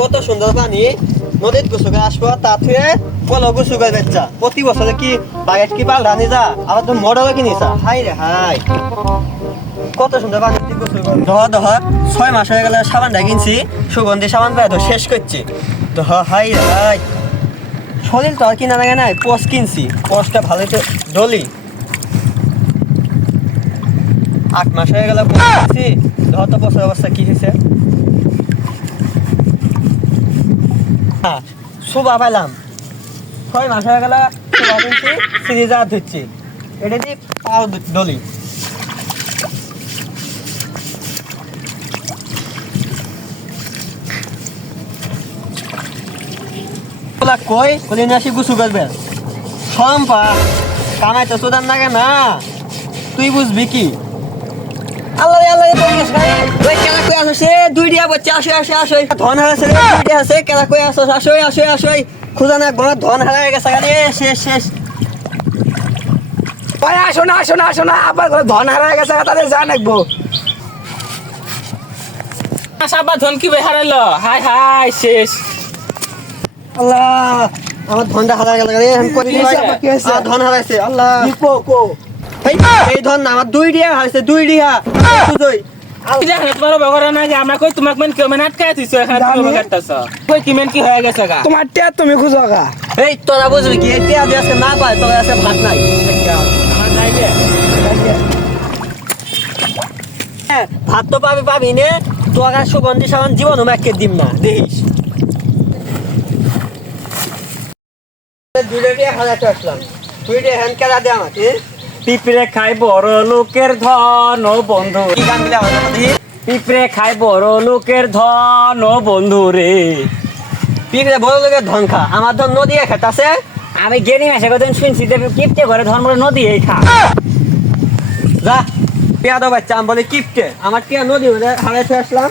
কত সুন্দর পানি নদীত গোসু করে আসবো তা থুয়ে কলো গোসু করে বেচা প্রতি বছরে কি বাগেট কি পাল রানি যা আবার তো মডেলও কিনিসা হাই রে হাই কত সুন্দর পানি গোসু দহ 6 মাস হয়ে গেলে সাবানটা কিনছি সুগন্ধি সাবান পায় তো শেষ করছি তো হাই রে হাই শরীর তো আর কিনা লাগে নাই পস কিনছি পসটা ভালোই তো ডলি 8 মাস হয়ে গেল কিনছি ধর তো পসের অবস্থা কি হয়েছে সুবা পাইলাম 6 মাস হয়ে গেল সুবা কিনছি সিরিজা ধুচ্ছি এটা দিয়ে পাও ডলি কই বলি না সে গুছু করবে সম্পা কামাই তো সুদান লাগে না তুই বুঝবি কি আল্লাহ আল্লাহ ওই কেনা কই আসে দুই দিয়া বাচ্চা আসে ধন হারাছে রে দুই দিয়া আছে কেনা কই আসে খুদা না গনা ধন হারায় গেছে গালে শেষ ভাই আসো না আবার ধন হারায় গেছে তাহলে যা নাকবো আবার ধন কি বে হারাইলো হাই শেষ আল্লাহ আমার ধনটা হারায় গেল রে আমি করি ধন হারাইছে আল্লাহ কো এই ধন না আমার দুই দিয়া হারাইছে দুই দিয়া বুঝই তোমার বগরা না যে আমরা কই তোমাক মেন কেউ মেন আটকায় দিছো এখানে তুমি বগরতাছ কই কি মেন কি হয়ে গেছে গা তোমার টিয়া তুমি খুঁজো গা এই তোরা বুঝবি কি এই টিয়া দিয়ে আজকে না পায় তোরা আছে ভাত নাই আমার যাইবে ভাত তো পাবি নে তোরা সুগন্ধি সামান জীবন মাকে দিম না দেখিস দুইটা টিয়া হাজার আসলাম দুইটা হ্যান্ড কেলা দে আমাকে পিঁপড়ে খাই বড় লোকের ধন ও বন্ধু কি গান দিলে আমার কথা দিয়ে পিঁপড়ে খাই বড় লোকের ধন ও বন্ধু রে পিঁপড়ে বড় লোকের ধন খা আমার ধন নদী খেতাছে আমি গেনি মাসে কতদিন শুনছি যে কিপটে ঘরে ধন বলে নদী এই খা যা পেয়া দো বাচ্চা আমি বলে কিপটে আমার টিয়া নদী বলে হারাইতে আসলাম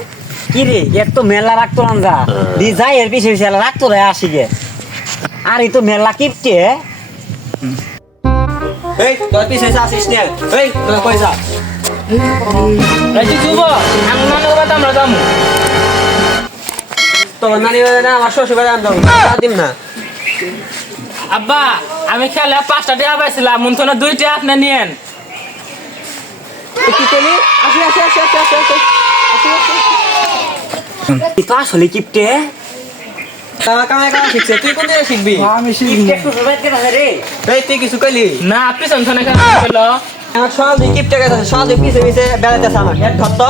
কি রে এর তো মেলা রাখতো না যা দি যাই এর পিছিয়ে রাখতো রে আসি গে আর এই তো মেলা কিপটে এই তোর পিছে আসিস নে এই তোরা কই যা রাজি যুব আমরা না কথা আমরা যামু তোর নানি না আমার শ্বশুর বাড়ি আনতাম দিম না আব্বা আমি খেলে 5টা টাকা পাইছিলাম মন্থনে 2টা আপনি নিয়েন কি করলি আসি তুই তো আসলে কিপটে কামাই করা শিখছে তুই কোন দিকে শিখবি আমি শিখি কিপটে শ্বশুরবাড়িতে গেছে রে এই তুই কিছু কইলি না আপনি সন্ধানে কেন ছিল আমার সব দুই কিপটে গেছে সব দুই পিছে বেড়াইতেছে আমার এক ধর তো